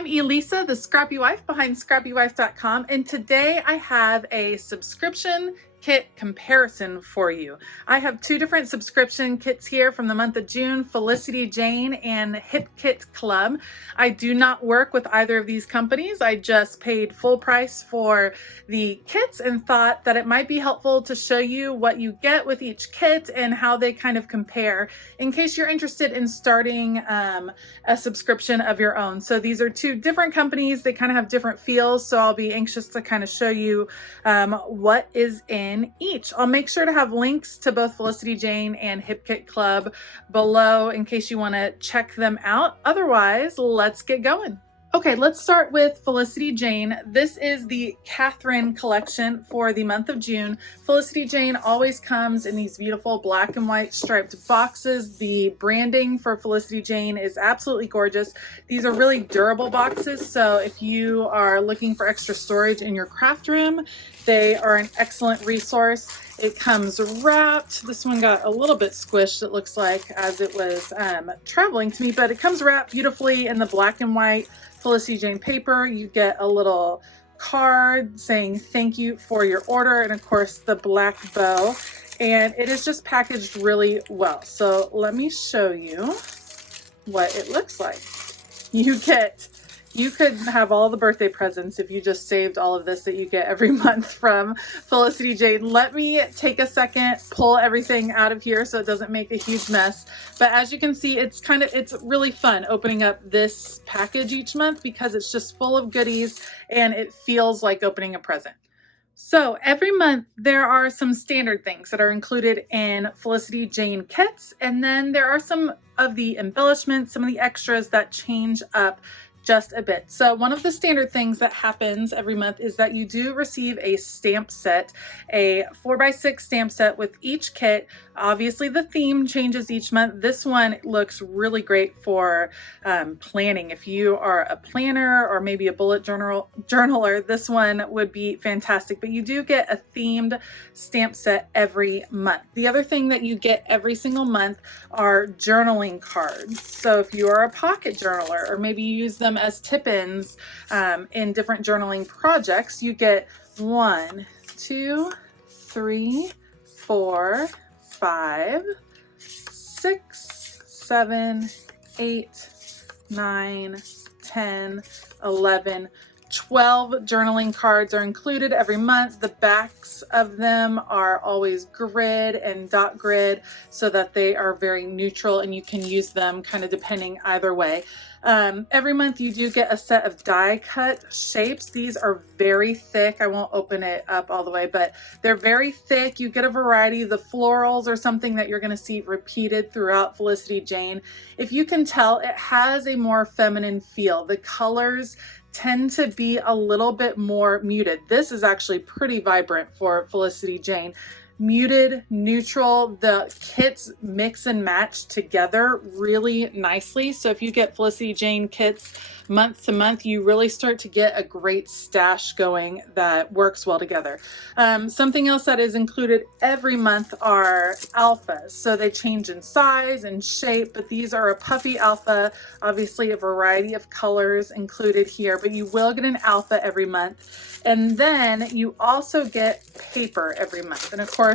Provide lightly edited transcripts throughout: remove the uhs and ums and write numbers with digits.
I'm Elisa, the Scrappy Wife behind ScrappyWife.com, and today I have a subscription kit comparison for you. I have two different subscription kits here from the month of June, Felicity Jane and Hip Kit Club. I do not work with either of these companies. I just paid full price for the kits and thought that it might be helpful to show you what you get with each kit and how they kind of compare in case you're interested in starting a subscription of your own. So these are two different companies. They kind of have different feels, so I'll be anxious to kind of show you what is in each. I'll make sure to have links to both Felicity Jane and Hip Kit Club below in case you want to check them out. Otherwise, let's get going. Okay, let's start with Felicity Jane. This is the Catherine collection for the month of June. Felicity Jane always comes in these beautiful black and white striped boxes. The branding for Felicity Jane is absolutely gorgeous. These are really durable boxes, so if you are looking for extra storage in your craft room, they are an excellent resource. It comes wrapped. This one got a little bit squished, it looks like, as it was traveling to me, but it comes wrapped beautifully in the black and white Felicity Jane paper. You get a little card saying thank you for your order, and of course the black bow, and it is just packaged really well. So let me show you what it looks like. You could have all the birthday presents if you just saved all of this that you get every month from Felicity Jane. Let me take a second, pull everything out of here so it doesn't make a huge mess. But as you can see, it's really fun opening up this package each month because it's just full of goodies and it feels like opening a present. So every month there are some standard things that are included in Felicity Jane kits, and then there are some of the embellishments, some of the extras that change up just a bit. So one of the standard things that happens every month is that you do receive a stamp set, a 4x6 stamp set with each kit. Obviously the theme changes each month. This one looks really great for planning. If you are a planner or maybe a bullet journaler, this one would be fantastic. But you do get a themed stamp set every month. The other thing that you get every single month are journaling cards. So if you are a pocket journaler, or maybe you use them as tip-ins in different journaling projects, you get 1, 2, 3, 4, 5, 6, 7, 8, 9, 10, 11, 12 journaling cards are included every month. The backs of them are always grid and dot grid so that they are very neutral and you can use them kind of depending either way. Every month you do get a set of die cut shapes. These are very thick. I won't open it up all the way, but they're very thick. You get a variety. The florals are something that you're going to see repeated throughout Felicity Jane. If you can tell, it has a more feminine feel. The colors tend to be a little bit more muted. This is actually pretty vibrant for Felicity Jane. Muted, neutral, the kits mix and match together really nicely. So if you get Felicity Jane kits month to month, you really start to get a great stash going that works well together. Something else that is included every month are alphas. So they change in size and shape, but these are a puffy alpha, obviously a variety of colors included here, but you will get an alpha every month. And then you also get paper every month. And of course,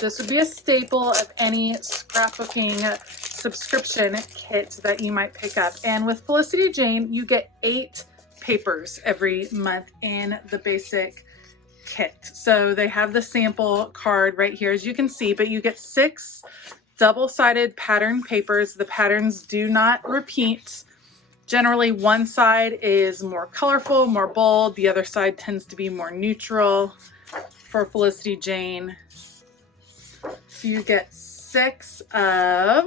this would be a staple of any scrapbooking subscription kit that you might pick up. And with Felicity Jane, you get 8 papers every month in the basic kit. So they have the sample card right here, as you can see, but you get 6 double-sided pattern papers. The patterns do not repeat. Generally, one side is more colorful, more bold. The other side tends to be more neutral for Felicity Jane. So you get 6 of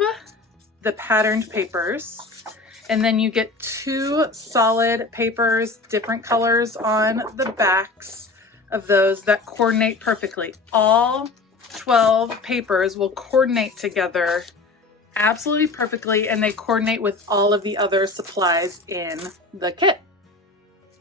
the patterned papers, and then you get 2 solid papers, different colors on the backs of those that coordinate perfectly. All 12 papers will coordinate together absolutely perfectly, and they coordinate with all of the other supplies in the kit.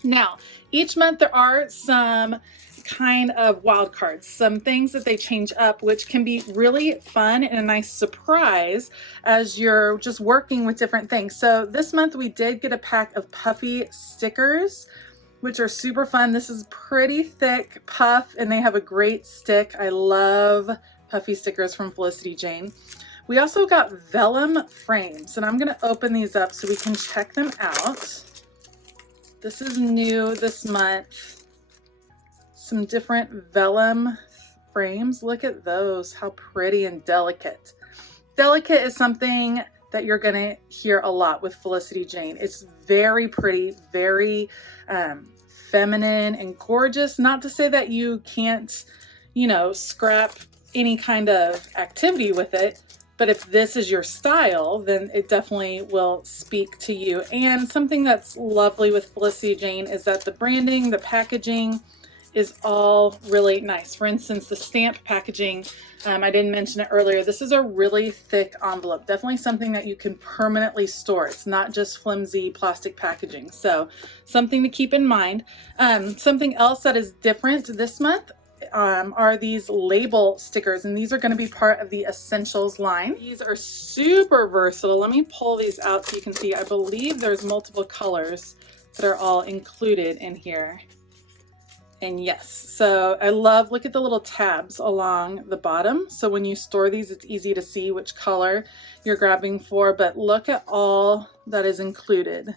Now, each month there are some kind of wild cards, some things that they change up, which can be really fun and a nice surprise as you're just working with different things. So this month we did get a pack of puffy stickers, which are super fun. This is pretty thick puff and they have a great stick. I love puffy stickers from Felicity Jane. We also got vellum frames, and I'm gonna open these up so we can check them out. This is new this month. Some different vellum frames. Look at those, how pretty and delicate. Delicate is something that you're gonna hear a lot with Felicity Jane. It's very pretty, very feminine and gorgeous. Not to say that you can't, you know, scrap any kind of activity with it, but if this is your style, then it definitely will speak to you. And something that's lovely with Felicity Jane is that the branding, the packaging is all really nice. For instance, the stamp packaging, I didn't mention it earlier. This is a really thick envelope, definitely something that you can permanently store. It's not just flimsy plastic packaging. So something to keep in mind. Something else that is different this month are these label stickers, and these are going to be part of the essentials line. These are super versatile. Let me pull these out so you can see. I believe there's multiple colors that are all included in here. And yes, so I love, look at the little tabs along the bottom. So when you store these, it's easy to see which color you're grabbing for, but look at all that is included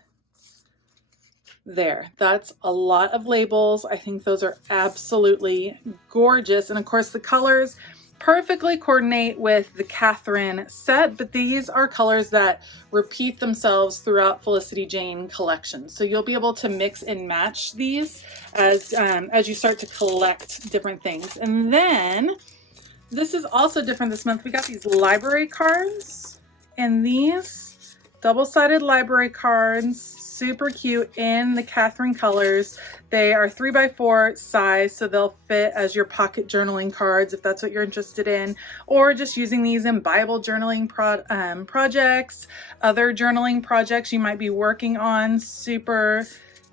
there. That's a lot of labels. I think those are absolutely gorgeous. And of course the colors perfectly coordinate with the Catherine set, but these are colors that repeat themselves throughout Felicity Jane collections. So you'll be able to mix and match these as you start to collect different things. And then this is also different this month. We got these library cards, and these double-sided library cards, super cute in the Catherine colors. They are 3x4 size, so they'll fit as your pocket journaling cards if that's what you're interested in, or just using these in Bible journaling projects, other journaling projects you might be working on. Super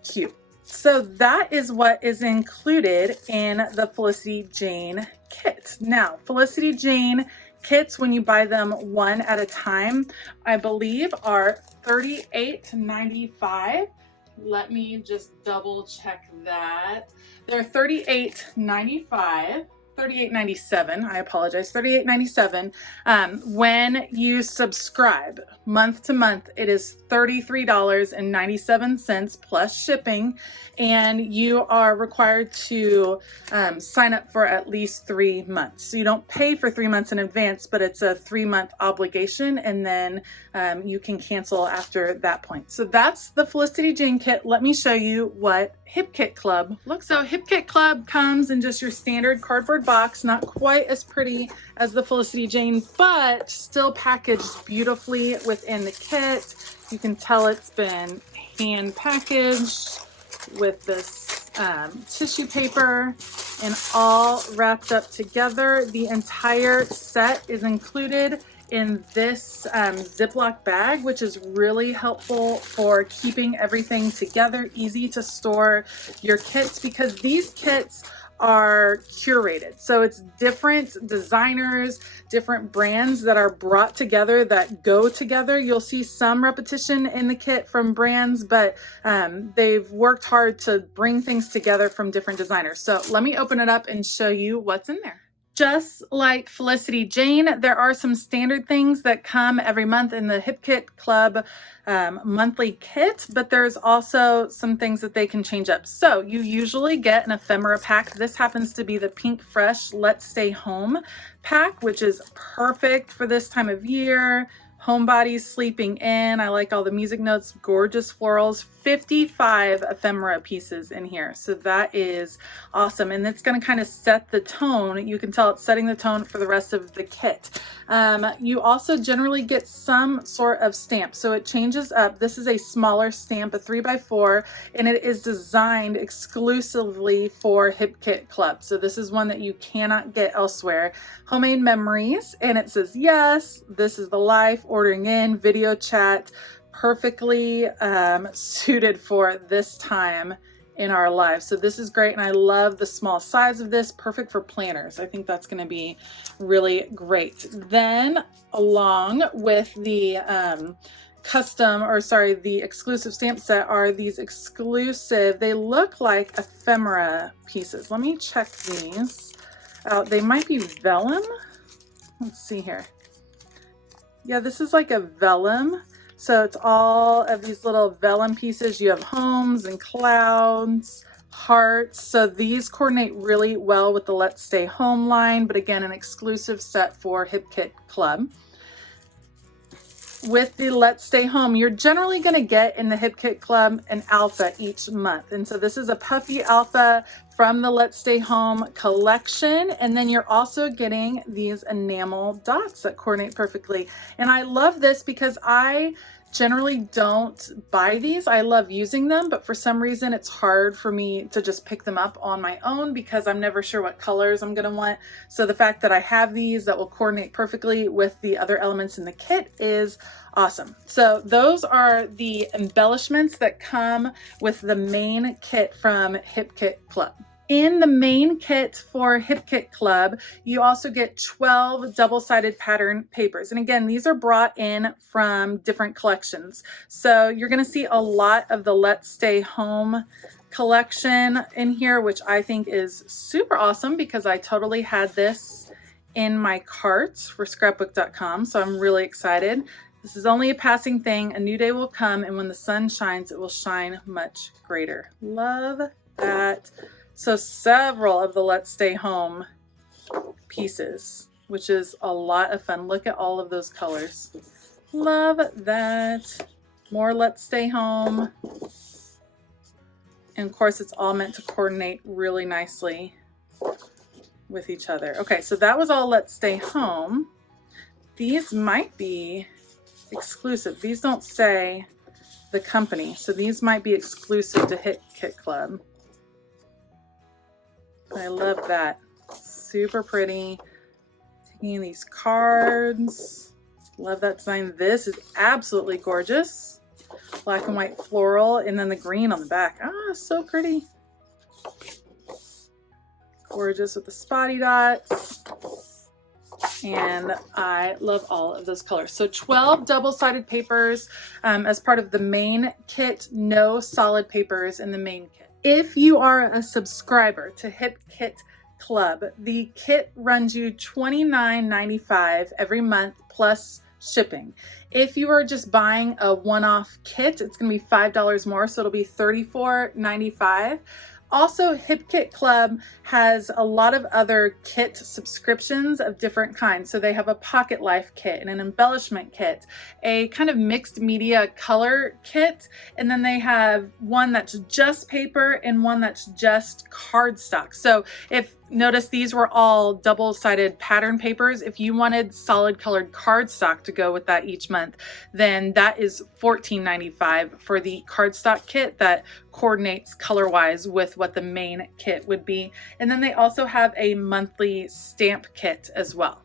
cute. So that is what is included in the Felicity Jane kit. Now, Felicity Jane kits, when you buy them one at a time, I believe are $38.95. Let me just double check that. They're $38.95. $38.97, I apologize, $38.97. When you subscribe month to month, it is $33.97 plus shipping, and you are required to sign up for at least 3 months. So you don't pay for 3 months in advance, but it's a 3-month obligation, and then you can cancel after that point. So that's the Felicity Jane kit. Let me show you what Hip Kit Club looks like. So Hip Kit Club comes in just your standard cardboard box, not quite as pretty as the Felicity Jane, but still packaged beautifully within the kit. You can tell it's been hand packaged with this tissue paper and all wrapped up together. The entire set is included in this Ziploc bag, which is really helpful for keeping everything together, easy to store your kits, because these kits are curated. So it's different designers, different brands that are brought together that go together. You'll see some repetition in the kit from brands, but they've worked hard to bring things together from different designers. So let me open it up and show you what's in there. Just like Felicity Jane, there are some standard things that come every month in the Hip Kit Club monthly kit, but there's also some things that they can change up. So you usually get an ephemera pack. This happens to be the Pink Fresh Let's Stay Home pack, which is perfect for this time of year. Homebodies sleeping in. I like all the music notes, gorgeous florals, 55 ephemera pieces in here. So that is awesome. And it's going to kind of set the tone. You can tell it's setting the tone for the rest of the kit. You also generally get some sort of stamp. So it changes up. This is a smaller stamp, a 3x4, and it is designed exclusively for Hip Kit Club. So this is one that you cannot get elsewhere. Homemade memories, and it says, yes, this is the life, ordering in, video chat, perfectly suited for this time in our lives. So this is great, and I love the small size of this, perfect for planners. I think that's going to be really great. Then along with the the exclusive stamp set are these exclusive, they look like ephemera pieces. Let me check these out. They might be vellum. Let's see here. Yeah, this is like a vellum. So it's all of these little vellum pieces. You have homes and clouds, hearts. So these coordinate really well with the Let's Stay Home line, but again, an exclusive set for Hip Kit Club. With the Let's Stay Home, you're generally going to get in the Hip Kit Club an alpha each month. And so this is a puffy alpha from the Let's Stay Home collection. And then you're also getting these enamel dots that coordinate perfectly. And I love this because I generally don't buy these. I love using them, but for some reason it's hard for me to just pick them up on my own because I'm never sure what colors I'm going to want. So the fact that I have these that will coordinate perfectly with the other elements in the kit is awesome. So those are the embellishments that come with the main kit from Hip Kit Club. In the main kit for Hip Kit Club, you also get 12 double-sided pattern papers. And again, these are brought in from different collections. So you're going to see a lot of the Let's Stay Home collection in here, which I think is super awesome because I totally had this in my cart for scrapbook.com. So I'm really excited. This is only a passing thing. A new day will come, and when the sun shines, it will shine much greater. Love that. So several of the Let's Stay Home pieces, which is a lot of fun. Look at all of those colors. Love that. More Let's Stay Home. And of course, it's all meant to coordinate really nicely with each other. Okay, so that was all Let's Stay Home. These might be exclusive. These don't say the company, so these might be exclusive to Hip Kit Club. I love that. Super pretty. Taking these cards. Love that design. This is absolutely gorgeous. Black and white floral, and then the green on the back. Ah, so pretty. Gorgeous with the spotty dots. And I love all of those colors. So 12 double-sided papers as part of the main kit. No solid papers in the main kit. If you are a subscriber to Hip Kit Club, the kit runs you $29.95 every month plus shipping. If you are just buying a one-off kit, it's going to be $5 more, so it'll be $34.95. Also, Hip Kit Club has a lot of other kit subscriptions of different kinds. So they have a pocket life kit and an embellishment kit, a kind of mixed media color kit, and then they have one that's just paper and one that's just cardstock. So if notice these were all double-sided pattern papers. If you wanted solid colored cardstock to go with that each month, then that is $14.95 for the cardstock kit that coordinates color-wise with what the main kit would be. And then they also have a monthly stamp kit as well.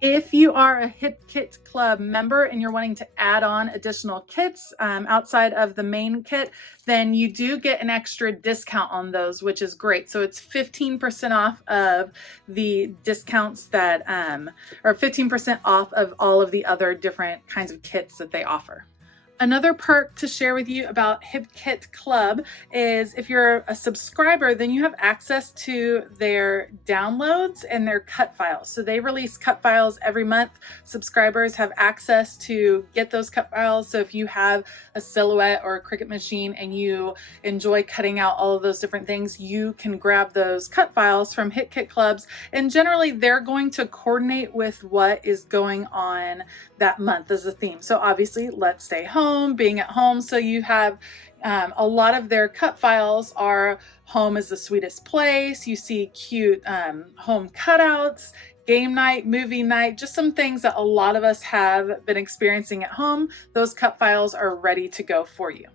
If you are a Hip Kit Club member and you're wanting to add on additional kits outside of the main kit, then you do get an extra discount on those, which is great. So it's 15% off of the discounts that, or 15% off of all of the other different kinds of kits that they offer. Another perk to share with you about Hip Kit Club is if you're a subscriber, then you have access to their downloads and their cut files. So they release cut files every month. Subscribers have access to get those cut files. So if you have a silhouette or a Cricut machine and you enjoy cutting out all of those different things, you can grab those cut files from Hip Kit Clubs. And generally they're going to coordinate with what is going on that month as a theme. So obviously, Let's Stay Home, being at home. So you have a lot of their cut files are home is the sweetest place. You see cute home cutouts, game night, movie night, just some things that a lot of us have been experiencing at home. Those cut files are ready to go for you.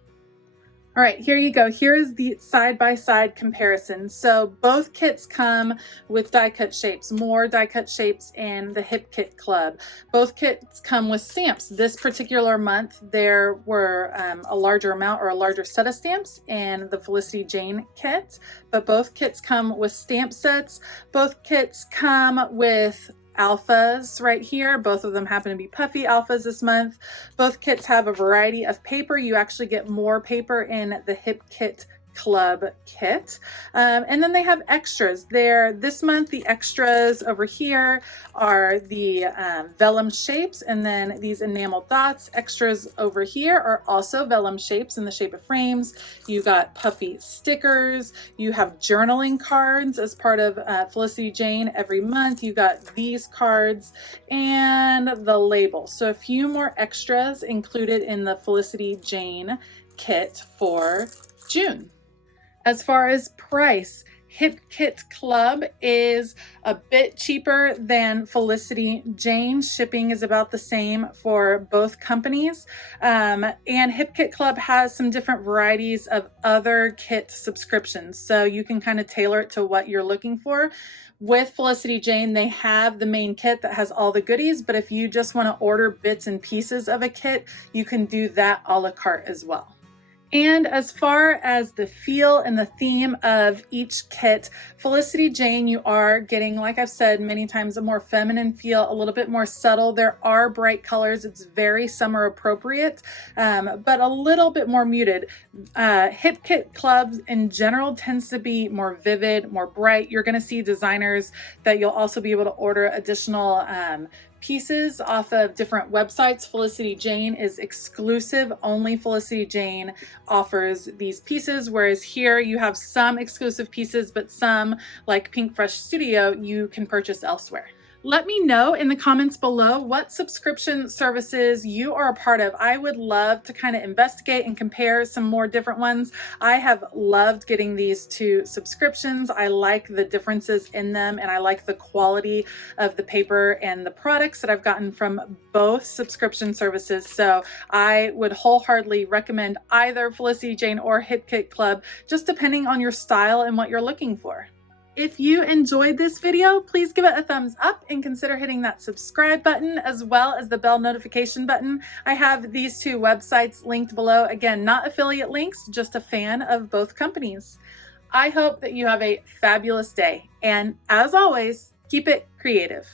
All right, here you go. Here's the side-by-side comparison. So both kits come with die cut shapes, more die cut shapes in the Hip Kit Club. Both kits come with stamps. This particular month, there were a larger amount or a larger set of stamps in the Felicity Jane kit, but both kits come with stamp sets. Both kits come with alphas right here. Both of them happen to be puffy alphas this month. Both kits have a variety of paper. You actually get more paper in the Hip Kit Club kit. And then they have extras there. This month, the extras over here are the vellum shapes, and then these enamel dots. Extras over here are also vellum shapes in the shape of frames. You got puffy stickers. You have journaling cards as part of Felicity Jane every month. You got these cards and the label. So a few more extras included in the Felicity Jane kit for June. As far as price, Hip Kit Club is a bit cheaper than Felicity Jane. Shipping is about the same for both companies. And Hip Kit Club has some different varieties of other kit subscriptions, so you can kind of tailor it to what you're looking for. With Felicity Jane, they have the main kit that has all the goodies, but if you just want to order bits and pieces of a kit, you can do that a la carte as well. And as far as the feel and the theme of each kit, Felicity Jane, you are getting, like I've said many times, a more feminine feel, a little bit more subtle. There are bright colors. It's very summer appropriate, but a little bit more muted. Hip Kit Clubs in general tends to be more vivid, more bright. You're going to see designers that you'll also be able to order additional pieces off of different websites. Felicity Jane is exclusive. Only Felicity Jane offers these pieces, whereas here you have some exclusive pieces, but some, like Pink Fresh Studio, you can purchase elsewhere. Let me know in the comments below what subscription services you are a part of. I would love to kind of investigate and compare some more different ones. I have loved getting these two subscriptions. I like the differences in them, and I like the quality of the paper and the products that I've gotten from both subscription services. So I would wholeheartedly recommend either Felicity Jane or Hip Kit Club, just depending on your style and what you're looking for. If you enjoyed this video, please give it a thumbs up and consider hitting that subscribe button as well as the bell notification button. I have these two websites linked below. Again, not affiliate links, just a fan of both companies. I hope that you have a fabulous day, and as always, keep it creative.